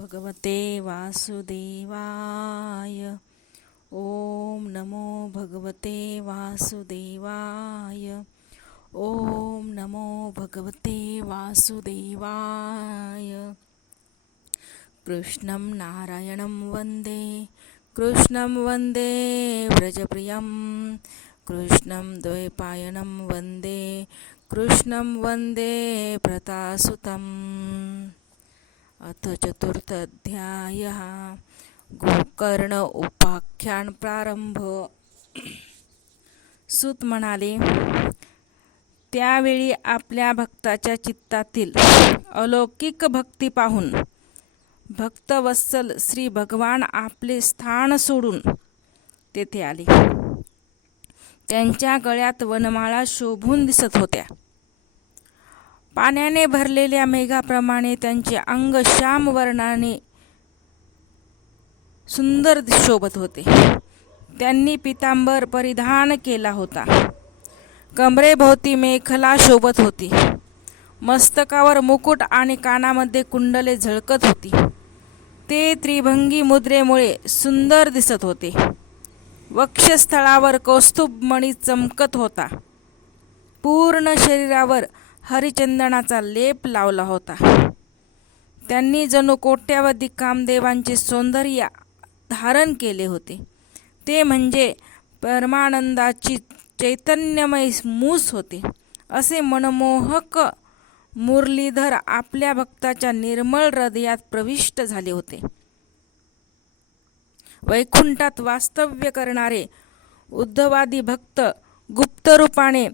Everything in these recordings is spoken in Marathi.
भगवते वासुदेवाय. ओम नमो भगवते वासुदेवाय. ओम नमो भगवते वासुदेवाय. कृष्णं नारायणं वन्दे, कृष्णं वन्दे व्रजप्रियं, कृष्णं द्वैपायनं वन्दे, कृष्णं वन्दे प्रतासुतम्. अथ चतुर्थोऽध्यायः. गोकर्ण उपाख्यान प्रारंभ. सूत म्हणाले, त्यावेळी आपल्या भक्ताच्या चित्तातील अलौकिक भक्ती पाहून भक्तवत्सल श्री भगवान आपले स्थान सोडून तेथे आले. त्यांच्या गळ्यात वनमाळा शोभून दिसत होत्या. पाण्याने भरलेल्या मेघाप्रमाणे त्यांचे अंग श्याम वर्णाने सुंदर शोभत होते. त्यांनी पितांबर परिधान केला होता. कमरेभोवती मेखला शोभत होती. मस्तकावर मुकुट आणि कानामध्ये कुंडले झळकत होती. ते त्रिभंगी मुद्रेमुळे सुंदर दिसत होते. वक्षस्थळावर कौस्तुभ मणी चमकत होता. पूर्ण शरीरावर हरिचंदनाचा लेप लावला होता. त्यांनी जणू कोट्यावधी कामदेवांचे सौंदर्य धारण केले होते. ते म्हणजे परमानंदाची चैतन्यमय मूस होते. असे मनमोहक मुरलीधर आपल्या भक्ताच्या निर्मळ हृदयात प्रविष्ट झाले होते. वैकुंठात वास्तव्य करणारे उद्धवादी भक्त गुप्तरूपाने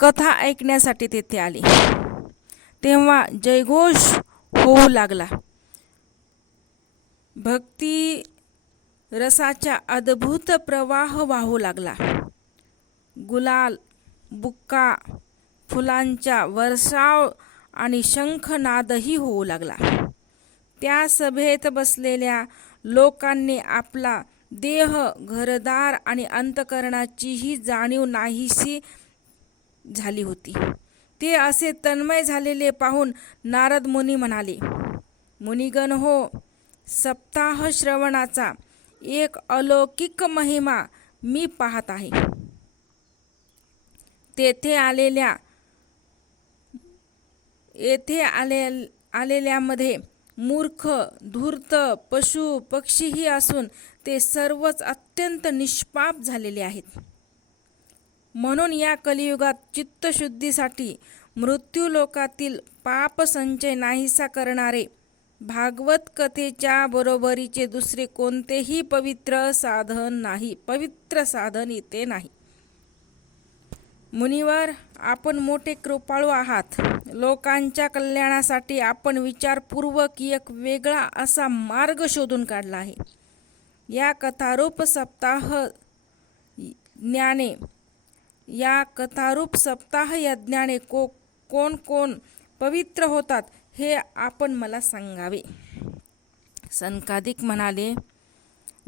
कथा ऐकण्यासाठी तेथे आले. तेव्हा जयघोष होऊ लागला. भक्ती रसाचा अद्भुत प्रवाह वाहू लागला. गुलाल, बुक्का, फुलांचा वर्षाव आणि शंखनादही होऊ लागला. त्या सभेत बसलेल्या लोकांनी आपला देह, घरदार आणि अंतकरणाचीही जाणीव नाहीशी झाली होती. ते असे तन्मय झालेले पाहून नारद मुनी म्हणाले, मुनिगण हो, सप्ताह श्रवणाचा एक अलौकिक महिमा मी पाहत आहे. येथे आलेल्यामध्ये मूर्ख, धूर्त, पशु, पक्षीही असून ते सर्वच अत्यंत निष्पाप झालेले आहेत. म्हणून या कलियुगात चित्तशुद्धीसाठी मृत्यूलोकातील पाप संचय नाहीसा करणारे भागवत कथेच्या बरोबरीचे दुसरे कोणतेही पवित्र साधन इथे नाही. मुनिवर, आपण मोठे कृपाळू आहात. लोकांच्या कल्याणासाठी आपण विचारपूर्वक एक वेगळा असा मार्ग शोधून काढला आहे. या कथारूप सप्ताह यज्ञाने कोण कोण पवित्र होतात हे आपण मला सांगावे. सनकादिक म्हणाले,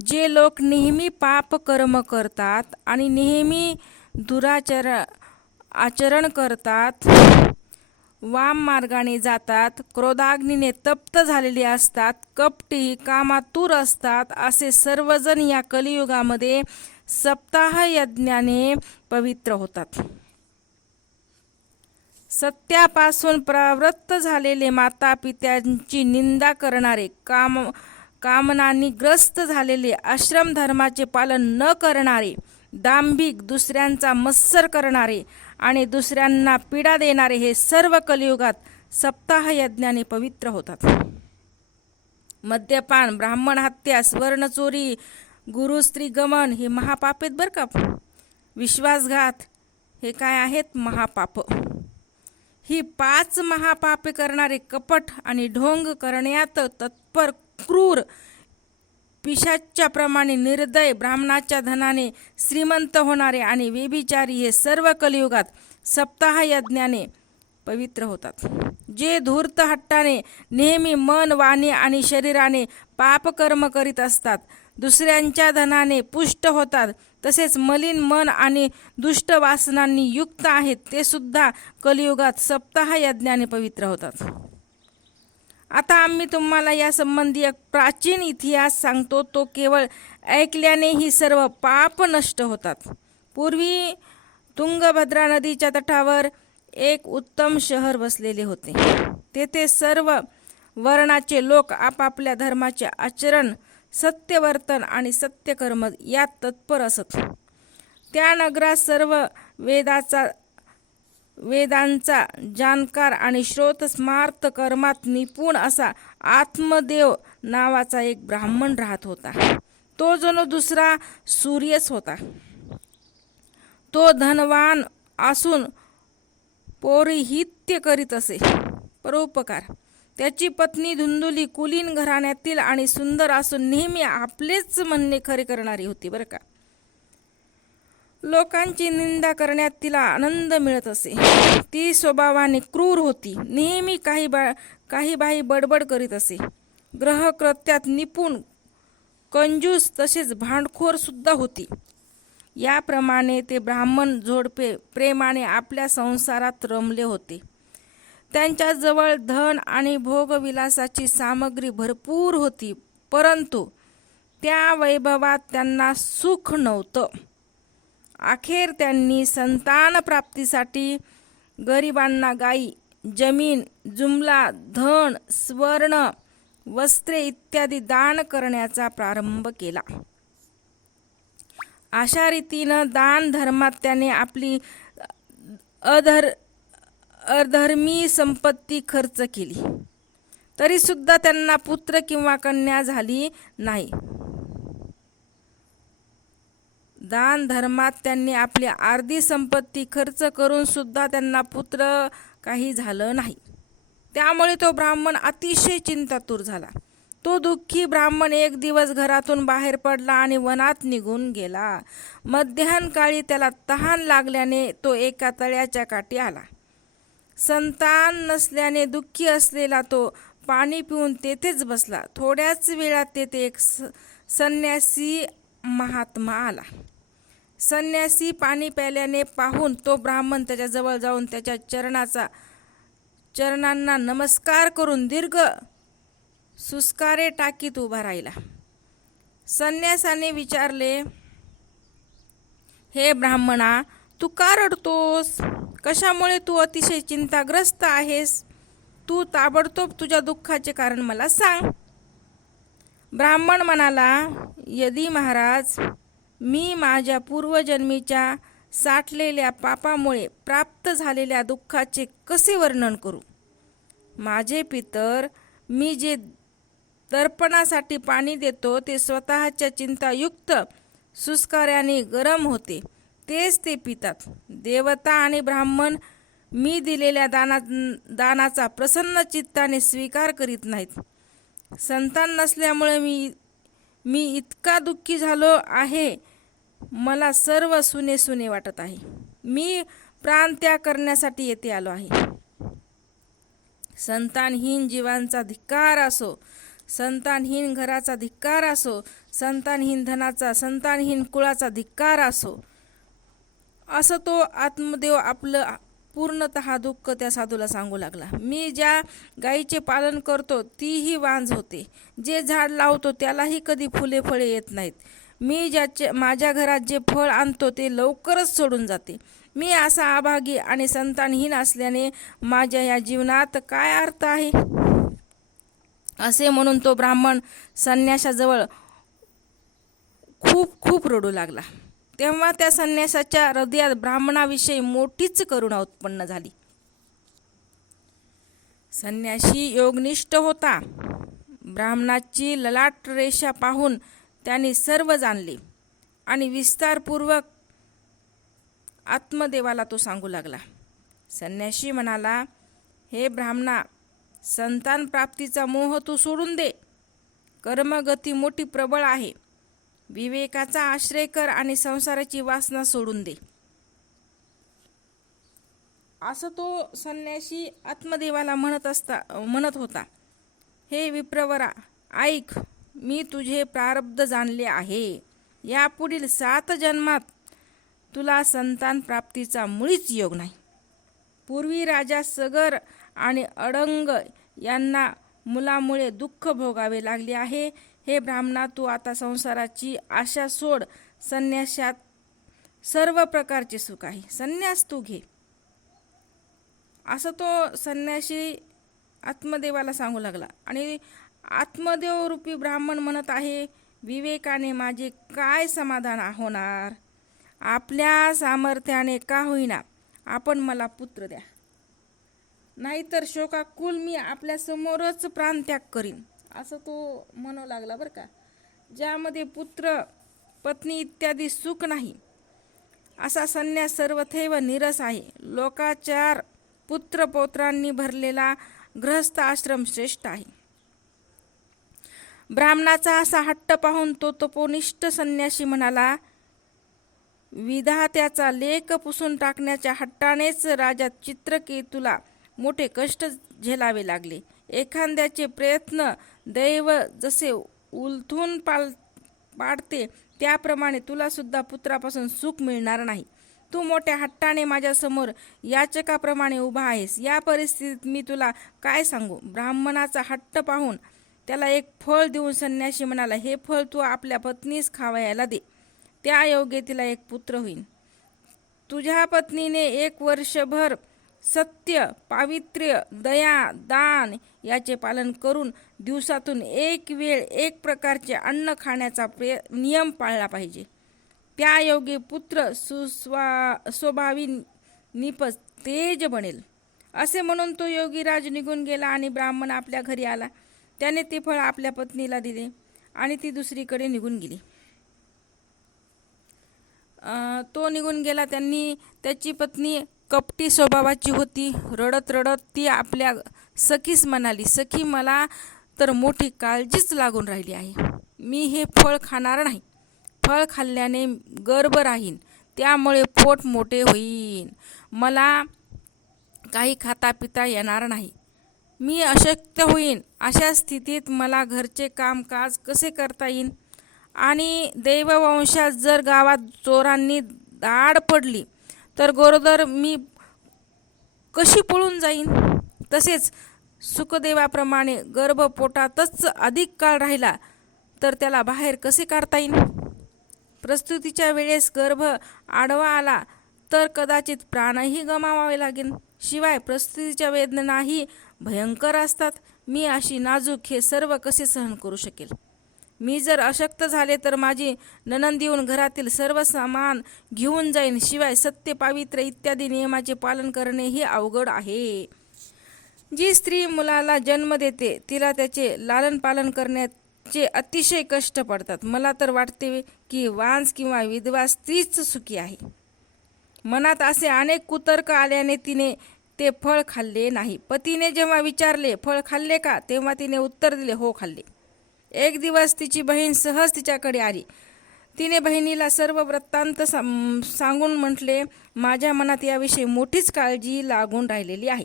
जे लोक नेहमी पाप कर्म करतात आणि नेहमी आचरण करतात, वाम मार्गाने जातात, क्रोधाग्नीने तप्त झालेले असतात, कपटी, कामातूर असतात, असे सर्वजण या कलियुगामध्ये सप्ताह यज्ञाने पवित्र होतात. सत्यापासून प्रवृत्त झालेले, माता पित्यांची निंदा करणारे, कामनांनी ग्रस्त झालेले, आश्रम धर्माचे पालन न करणारे, दांभिक, दुसऱ्यांचा मत्सर करणारे आणि दुसऱ्यांना पीडा देणारे हे सर्व कलियुगात सप्ताह यज्ञाने पवित्र होतात. मद्यपान, ब्राह्मण हत्या, स्वर्णचोरी, गुरुस्त्री गमन हे महापाप आहेत बरं का. विश्वासघात हे काय आहेत? महापाप. ही 5 महापापे करणारे, कपट आणि ढोंग करण्यात तत्पर, क्रूर, पिशाच्याप्रमाणे निर्दय, ब्राह्मणाच्या धनाने श्रीमंत होणारे आणि व्यभिचारी हे सर्व कलियुगात सप्ताह यज्ञाने पवित्र होतात. जे धूर्त हट्टाने नेहमी मन, वाणी आणि शरीराने पापकर्म करीत असतात, दुसऱ्यांच्या धनाने पुष्ट होतात, तसेच मलिन मन आणि दुष्ट वासनांनी युक्त आहेत, ते सुद्धा कलियुगात सप्ताह यज्ञाने पवित्र होतात. आता आम्ही तुम्हाला या संबंधी एक प्राचीन इतिहास सांगतो. तो केवळ ऐकल्याने ही सर्व पाप नष्ट होतात. पूर्वी तुंगभद्रा नदीच्या तटावर एक उत्तम शहर वसलेले होते. तेथे सर्व वर्णाचे लोक आपापल्या धर्माचे आचरण, सत्यवर्तन आणि सत्यकर्म यात तत्पर असत. त्या नगरात सर्व वेदांचा जाणकार आणि श्रोत स्मार्त कर्मात निपुण असा आत्मदेव नावाचा एक ब्राह्मण राहत होता. तो जणू दुसरा सूर्यच होता. तो धनवान असून पौरोहित्य करीत असे, परोपकार. त्याची पत्नी धुंदुली कुलीन घराण्यातील आणि सुंदर असून नेहमी आपलेच म्हणणे खरे करणारी होती बरं का. लोकांची निंदा करण्यात तिला आनंद मिळत असे. ती स्वभावाने क्रूर होती. नेहमी काही बाई बडबड करीत असे. ग्रहकृत्यात निपुण, कंजूस तसेच भांडखोर सुद्धा होती. याप्रमाणे ते ब्राह्मण जोडपे प्रेमाने आपल्या संसारात रमले होते. त्यांच्याजवळ धन आणि भोगविलासाची सामग्री भरपूर होती, परंतु त्या वैभवात त्यांना सुख नव्हतं. अखेर त्यांनी संतान प्राप्तीसाठी गरिबांना गाई, जमीन, जुमला, धन, स्वर्ण, वस्त्रे इत्यादी दान करण्याचा प्रारंभ केला. अशा रीतीनं दान धर्मात त्याने आपली अधर्मी संपत्ती खर्च केली, तरी सुद्धा त्यांना पुत्र किंवा कन्या झाली नाही. दान धर्मात त्यांनी आपली अर्धी संपत्ती खर्च करून सुद्धा त्यांना पुत्र काही झालं नाही. त्यामुळे तो ब्राह्मण अतिशय चिंतातूर झाला. तो दुःखी ब्राह्मण एक दिवस घरातून बाहेर पडला आणि वनात निघून गेला. मध्याह्नकाळी त्याला तहान लागल्याने तो एका तळ्याच्या काठी आला. संतान नसल्याने दुःखी असलेला तो पाणी पिऊन तेथेच बसला. थोड्याच वेळात तेथे एक संन्यासी महात्मा आला. संन्यासी पाणी प्यायल्याने पाहून तो ब्राह्मण त्याच्याजवळ जाऊन त्याच्या चरणांना नमस्कार करून दीर्घ सुस्कारे टाकीत उभा राहिला. संन्यासाने विचारले, हे ब्राह्मणा, तू का रडतोस? कशामुळे तू अतिशय चिंताग्रस्त आहेस? तू ताबडतोब तुझ्या दुःखाचे कारण मला सांग. ब्राह्मण म्हणाला, यदी महाराज, मी माझ्या पूर्वजन्मीच्या साठलेल्या पापामुळे प्राप्त झालेल्या दुःखाचे कसे वर्णन करू? माझे पितर, मी जे तर्पणासाठी पाणी देतो ते स्वतःच्या चिंतायुक्त सुस्कार्याने गरम होते, तेच ते पितात. देवता आणि ब्राह्मण मी दिलेल्या दानाचा प्रसन्न चित्ताने स्वीकार करीत नाहीत. संतान नसल्यामुळे मी इतका दुःखी झालो आहे. मला सर्व सुने सुने वाटत आहे. मी प्राणत्याग करण्यासाठी येथे आलो आहे. संतानहीन जीवांचा धिक्कार असो, संतानहीन घराचा धिक्कार असो, संतानहीन धनाचा, संतानहीन कुळाचा धिक्कार असो, असं तो आत्मदेव आपलं पूर्णतः दुःख त्या साधूला सांगू लागला. मी ज्या गायीचे पालन करतो तीही वांझ होते. जे झाड लावतो त्यालाही कधी फुले फळे येत नाहीत. मी माझ्या घरात जे फळ आणतो ते लवकरच सोडून जाते. मी असा अभागी आणि संतानहीन असल्याने माझ्या या जीवनात काय अर्थ आहे? असे म्हणून तो ब्राह्मण संन्याशाजवळ खूप खूप रडू लागला. तेव्हा त्या संन्यासाच्या हृदयात ब्राह्मणाविषयी मोठीच करुणा उत्पन्न झाली. संन्याशी योगनिष्ठ होता. ब्राह्मणाची ललाट रेषा पाहून त्यांनी सर्व जाणले आणि विस्तारपूर्वक आत्मदेवाला तो सांगू लागला. संन्याशी म्हणाला, हे ब्राह्मणा, संतान प्राप्तीचा मोह तू सोडून दे. कर्मगती मोठी प्रबळ आहे. विवेकाचा आश्रय कर आणि संसाराची वासना सोडून दे. असं तो संन्याशी आत्मदेवाला म्हणत होता. हे विप्रवरा, ऐक, मी तुझे प्रारब्ध जाणले आहे. यापुढील 7 जन्मात तुला संतान प्राप्तीचा मुळीच योग नाही. पूर्वी राजा सगर आणि अडंग यांना मुलामुळे दुःख भोगावे लागले आहे. हे ब्राह्मणा, तू आता संसाराची आशा सोड. संन्यासात सर्व प्रकारचे सुख आहे. संन्यास तू घे. असं तो संन्यासी आत्मदेवाला सांगू लागला. आणि आत्मदेव रूपी ब्राह्मण म्हणत आहे, विवेकाने माझे काय समाधान होणार? आपल्या सामर्थ्याने का होईना आपण मला पुत्र द्या, नाहीतर शोकाकुल मी आपल्या समोरच प्राणत्याग करीन. असं तो म्हणू लागला बरं का. ज्यामध्ये पुत्र पत्नी इत्यादी सुख नाही असा संन्यास सर्वथैव निरस आहे. लोकाचार पुत्र पौत्रांनी भरलेला गृहस्थ आश्रम श्रेष्ठ आहे. ब्राह्मणाचा असा हट्ट पाहून तो तपोनिष्ठ संन्यासी म्हणाला, विधात्याचा लेख पुसून टाकण्याच्या हट्टानेच राजा चित्रकेतूला मोठे कष्ट झेलावे लागले. एखाद्याचे प्रयत्न दैव जसे उलथून पाडते त्याप्रमाणे तुला सुद्धा पुत्रापासून सुख मिळणार नाही. तू मोठ्या हट्टाने माझ्यासमोर याचकाप्रमाणे उभा आहेस. या परिस्थितीत मी तुला काय सांगू? ब्राह्मणाचा हट्ट पाहून त्याला एक फळ देऊन संन्यासी म्हणाला, हे फळ तू आपल्या पत्नीस खावयाला दे. त्या योगे तिला एक पुत्र होईल. तुझ्या पत्नीने 1 वर्षभर सत्य, पावित्र्य, दया, दान याचे पालन करून दिवसातून 1 वेळ 1 प्रकारचे अन्न खाण्याचा नियम पाळला पाहिजे. त्या योगे पुत्र स्वभावी निपज तेज बनेल. असे म्हणून तो योगीराज निघून गेला आणि ब्राह्मण आपल्या घरी आला. त्याने ते फळ आपल्या पत्नीला दिले आणि ती दुसरीकडे निघून गेली. तो निघून गेला. त्याची पत्नी कपटी स्वभावाची होती. रडत रडत ती आपल्या सखीस म्हणाली, सखी, मला तर मोठी काळजीच लागून राहिली आहे. मी हे फळ खाणार नाही. फळ खाल्ल्याने गर्भ राहीन, त्यामुळे पोट मोठे होईन. मला काही खाता पिता येणार नाही. मी अशक्त होईन. अशा स्थितीत मला घरचे कामकाज कसे करता येईन? आणि दैववंशात जर गावात चोरांनी दाढ पडली तर गरोदर मी कशी पळून जाईन? तसेच सुखदेवाप्रमाणे गर्भ पोटातच अधिक काळ राहिला तर त्याला बाहेर कसे काढता येईल? प्रस्तुतीच्या वेळेस गर्भ आडवा आला तर कदाचित प्राणही गमावावे लागेल. शिवाय प्रस्तुतीच्या वेदनाही भयंकर असतात. मी अशी नाजूक हे सर्व कसे सहन करू शकेल? मी जर अशक्त झाले तर माझी नणंद येऊन घरातील सर्व सामान घेऊन जाईन. शिवाय सत्य, पावित्र्य इत्यादी नियमाचे पालन करणे हे अवघड आहे. जी स्त्री मुलाला जन्म देते तिला त्याचे लालन पालन करण्याचे अतिशय कष्ट पडतात. मला तर वाटते की वांस किंवा विधवा स्त्रीच सुखी आहे. मनात असे अनेक कुतर्क आल्याने तिने ते फळ खाल्ले नाही. पतीने जेव्हा विचारले, फळ खाल्ले का? तेव्हा तिने उत्तर दिले, हो खाल्ले. एक दिवस तिची बहीण सहज तिच्याकडे आली. तिने बहिणीला सर्व वृत्तांत सांगून म्हटले, माझ्या मनात याविषयी मोठीच काळजी लागून राहिलेली आहे.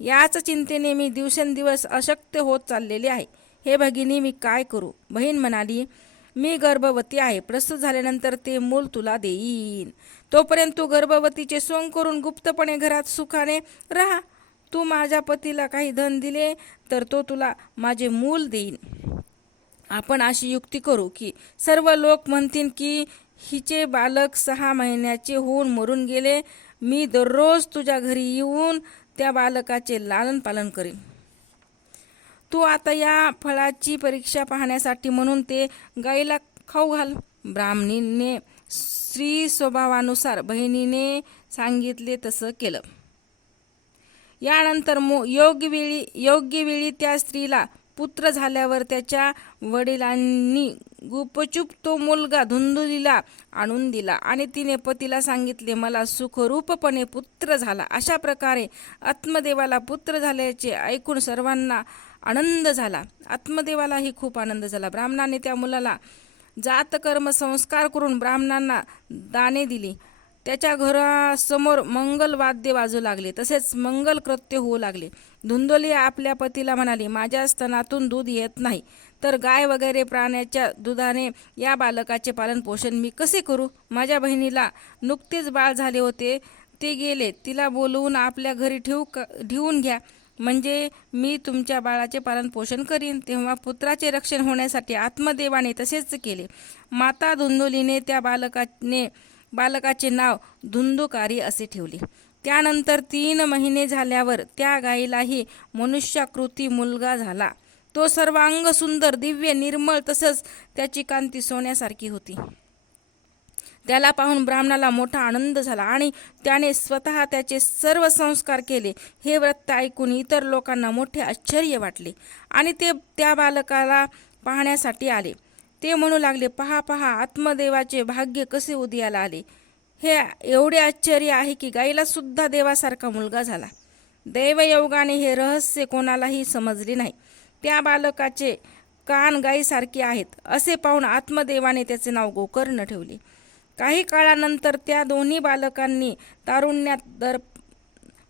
याच चिंतेने मी दिवसेंदिवस अशक्त होत चाललेले आहे. हे भगिनी, मी काय करू? बहीण म्हणाली, मी गर्भवती आहे. प्रसूत झाल्यानंतर ते मूल तुला देईन. तोपर्यंत तू गर्भवतीचे सोंग करून गुप्तपणे घरात सुखाने राहा. तू माझ्या पतीला काही धन दिले तर तो तुला माझे मूल देईन. आपण अशी युक्ती करू की सर्व लोक म्हणतील की हिचे बालक 6 महिन्याचे होऊन मरून गेले. मी दररोज तुझ्या घरी येऊन त्या बालकाचे लालन पालन करीन. तू आता या फळाची परीक्षा पाहण्यासाठी म्हणून ते गाईला खाऊ घाल. ब्राह्मणीने स्त्री स्वभावानुसार बहिणीने सांगितले तसं केलं. यानंतर योग्य वेळी त्या स्त्रीला पुत्र झाल्यावर त्याच्या वडिलांनी गुपचूप तो मुलगा धुंदुलीला आणून दिला आणि तिने पतीला सांगितले, मला सुखरूपपणे पुत्र झाला. अशा प्रकारे आत्मदेवाला पुत्र झाल्याचे ऐकून सर्वांना आनंद झाला. आत्मदेवालाही खूप आनंद झाला. ब्राह्मणाने त्या मुलाला जातकर्म संस्कार करून ब्राह्मणांना दाने दिली. त्याच्या घरासमोर मंगल वाद्य वाजू लागले. तसेच मंगल कृत्य होऊ लागले. धुंदोली आपल्या पतीला म्हणाली, माझ्या स्तनातून दूध येत नाही तर गाय वगैरे प्राण्याच्या दुधाने या बालकाचे पालन पोषण मी कसे करू? माझ्या बहिणीला नुकतेच बाळ झाले होते, ते गेले. तिला बोलवून आपल्या घरी ठेवून घ्या. म्हणजे मी तुमच्या बाळाचे पालन पोषण करीन. तेव्हा पुत्राचे रक्षण होण्यासाठी आत्मदेवाने तसेच केले. माता धुंदुलीने त्या बालकाचे नाव धुंदुकारी असे ठेवले. त्यानंतर 3 महिने झाल्यावर त्या गायीलाही मनुष्याकृती मुलगा झाला. तो सर्वांग सुंदर, दिव्य, निर्मळ, तसंच त्याची कांती सोन्यासारखी होती. त्याला पाहून ब्राह्मणाला मोठा आनंद झाला आणि त्याने स्वतः त्याचे सर्व संस्कार केले. हे वृत्त ऐकून इतर लोकांना मोठे आश्चर्य वाटले आणि ते त्या बालकाला पाहण्यासाठी आले. ते म्हणू लागले, पहा पहा, आत्मदेवाचे भाग्य कसे उदयाला आले. हे एवढे आश्चर्य आहे की गाईला सुद्धा देवासारखा मुलगा झाला. दैवयोगाने हे रहस्य कोणालाही समजले नाही. त्या बालकाचे कान गायीसारखे आहेत असे पाहून आत्मदेवाने त्याचे नाव गोकर्ण ठेवले. काही काळानंतर त्या दोन्ही बालकांनी तारुण्यात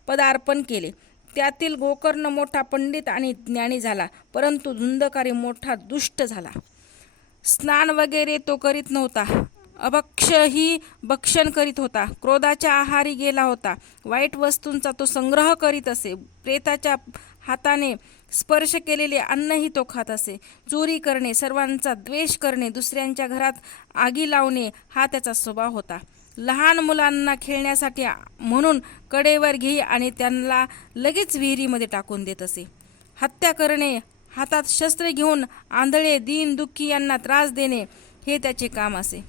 पदार्पण केले. त्यातील गोकर्ण मोठा पंडित आणि ज्ञानी झाला, परंतु धुंदकारी मोठा दुष्ट झाला. स्नान वगैरे तो करीत नव्हता. अभक्ष्यही भक्षण करीत होता. क्रोधाच्या आहारी गेला होता. वाईट वस्तूंचा तो संग्रह करीत असे. प्रेताच्या हाताने स्पर्श केलेले अन्नही तो खात असे. चोरी करणे, सर्वांचा द्वेष करणे, दुसऱ्यांच्या घरात आगी लावणे हा त्याचा स्वभाव होता. लहान मुलांना खेळण्यासाठी म्हणून कडेवर घेई आणि त्यांना लगेच विहिरीमध्ये टाकून देत असे. हत्या करणे, हातात शस्त्र घेऊन आंधळे, दीन, दुःखी यांना त्रास देणे हे त्याचे काम असे.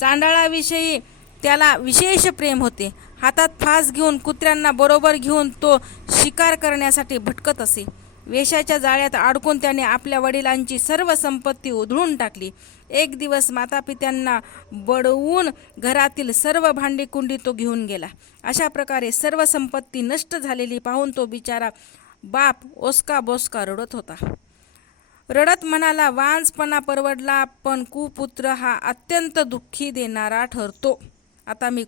चांडाळाविषयी त्याला विशेष प्रेम होते. हातात फास घेऊन कुत्र्यांना बरोबर घेऊन तो शिकार करण्यासाठी भटकत असे. वेश्याच्या जाळ्यात अडकून त्याने आपल्या वडिलांची सर्व संपत्ती उधळून टाकली. एक दिवस मातापित्यांना बडवून घरातील सर्व भांडी-कुंडी तो घेऊन गेला. अशा प्रकारे सर्व संपत्ती नष्ट झालेली पाहून तो बिचारा बाप ओसका बोसका रडत होता. रडत म्हणाला, वांजपणा परवडला, पण कुपुत्र हा अत्यंत दुःखी देणारा ठरतो. आता मी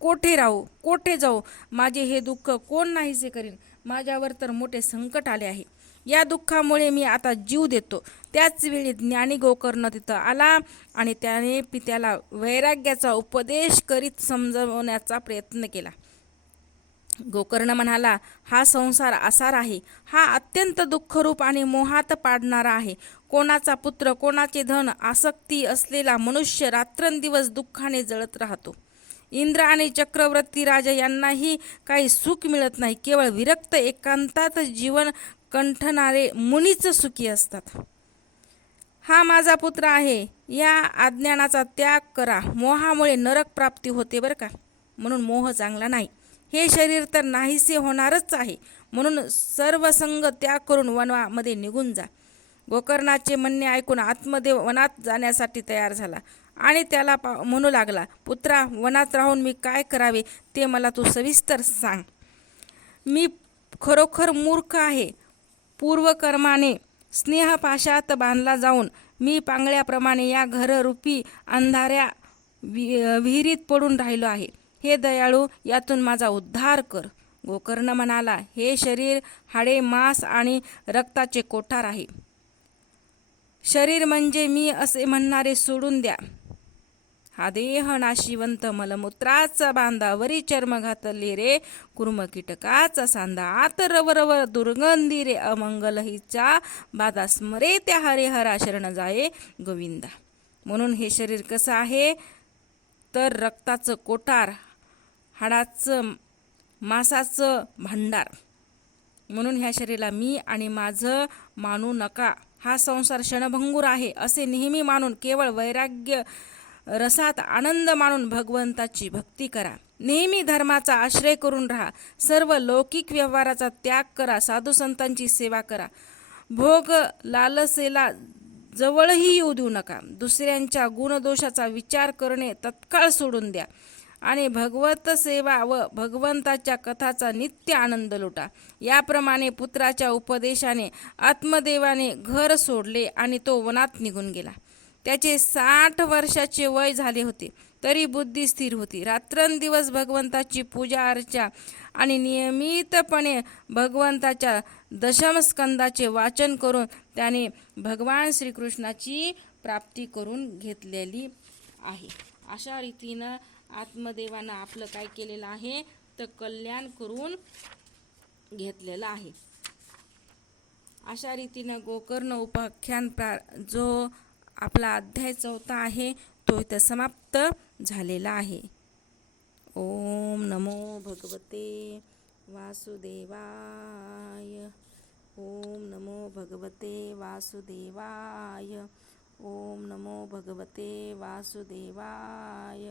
कोठे राहू, कोठे जाऊ? माझे हे दुःख कोण नाहीसे करीन? माझ्यावर तर मोठे संकट आले आहे. या दुःखामुळे मी आता जीव देतो. त्याच वेळी ज्ञानी गोकर्ण तिथं आला आणि त्याने पित्याला वैराग्याचा उपदेश करीत समजवण्याचा प्रयत्न केला. गोकर्ण म्हणाला, हा संसार आसार आहे. हा अत्यंत दुःखरूप आणि मोहात पाडणारा आहे. कोणाचा पुत्र, कोणाचे धन, आसक्ती असलेला मनुष्य रात्रंदिवस दुःखाने जळत राहतो. इंद्र आणि चक्रवर्ती राजा यांनाही काही सुख मिळत नाही. केवळ विरक्त एकांतात जीवन कंठणारे मुनीच सुखी असतात. हा माझा पुत्र आहे. या अज्ञानाचा त्याग करा. मोहामुळे नरक प्राप्ती होते बरं का, म्हणून मोह चांगला नाही. हे शरीर तर नाहीसे होणारच आहे, म्हणून सर्व संग त्याग करून वनामध्ये निघून जा. गोकर्णाचे म्हणणे ऐकून आत्मदेव वनात जाण्यासाठी तयार झाला आणि त्याला म्हणू लागला, पुत्रा, वनात राहून मी काय करावे ते मला तू सविस्तर सांग. मी खरोखर मूर्ख आहे. पूर्वकर्माने स्नेहपाशात बांधला जाऊन मी पांगळ्याप्रमाणे या घररूपी अंधाऱ्या विहिरीत पडून राहिलो आहे. हे दयाळू, यातून माझा उद्धार कर. गोकर्ण म्हणाला, हे शरीर हाडे, मांस आणि रक्ताचे कोठार आहे. शरीर म्हणजे मी असे म्हणणारे सोडून द्या. हा देह नाशिवंत, मलमूत्राचा बांधा, वरी चर्म घातले रे कुर्म कीटकाचा सांधा, आत रवरव दुर्गंधी रे अमंगल हिचा बाधा, स्मरे त्या हरिहरा शरण जाये गोविंदा. म्हणून हे शरीर कसं आहे तर रक्ताचं कोठार, हाडाचं, मांसाचं भांडार. म्हणून ह्या शरीराला मी आणि माझं मानू नका. हा संसार क्षणभंगूर आहे असे नेहमी मानून केवळ वैराग्य रसात आनंद मानून भगवंताची भक्ती करा. नेहमी धर्माचा आश्रय करून राहा. सर्व लौकिक व्यवहाराचा त्याग करा. साधू संतांची सेवा करा. भोग लालसेला जवळही येऊ देऊ नका. दुसऱ्यांच्या गुणदोषाचा विचार करणे तत्काळ सोडून द्या आणि भगवत सेवा व भगवंताच्या कथाचा नित्य आनंद लुटा. याप्रमाणे पुत्राच्या उपदेशाने आत्मदेवाने घर सोडले आणि तो वनात निघून गेला. त्याचे 60 वर्षाचे वय झाले होते, तरी बुद्धी स्थिर होती. रात्रंदिवस भगवंताची पूजा अर्चा आणि नियमितपणे भगवंताच्या दशमस्कंदाचे वाचन करून त्याने भगवान श्रीकृष्णाची प्राप्ती करून घेतलेली आहे. अशा रीतीनं आत्मदेवानं आपलं काय केलेलं आहे तर कल्याण करून घेतलेला आहे. अशा रीतीनं गोकर्ण उपाख्यान जो आपला अध्याय 4 आहे तो इथं समाप्त झालेला आहे. ओम नमो भगवते वासुदेवाय. ओम नमो भगवते वासुदेवाय. ओम नमो भगवते वासुदेवाय.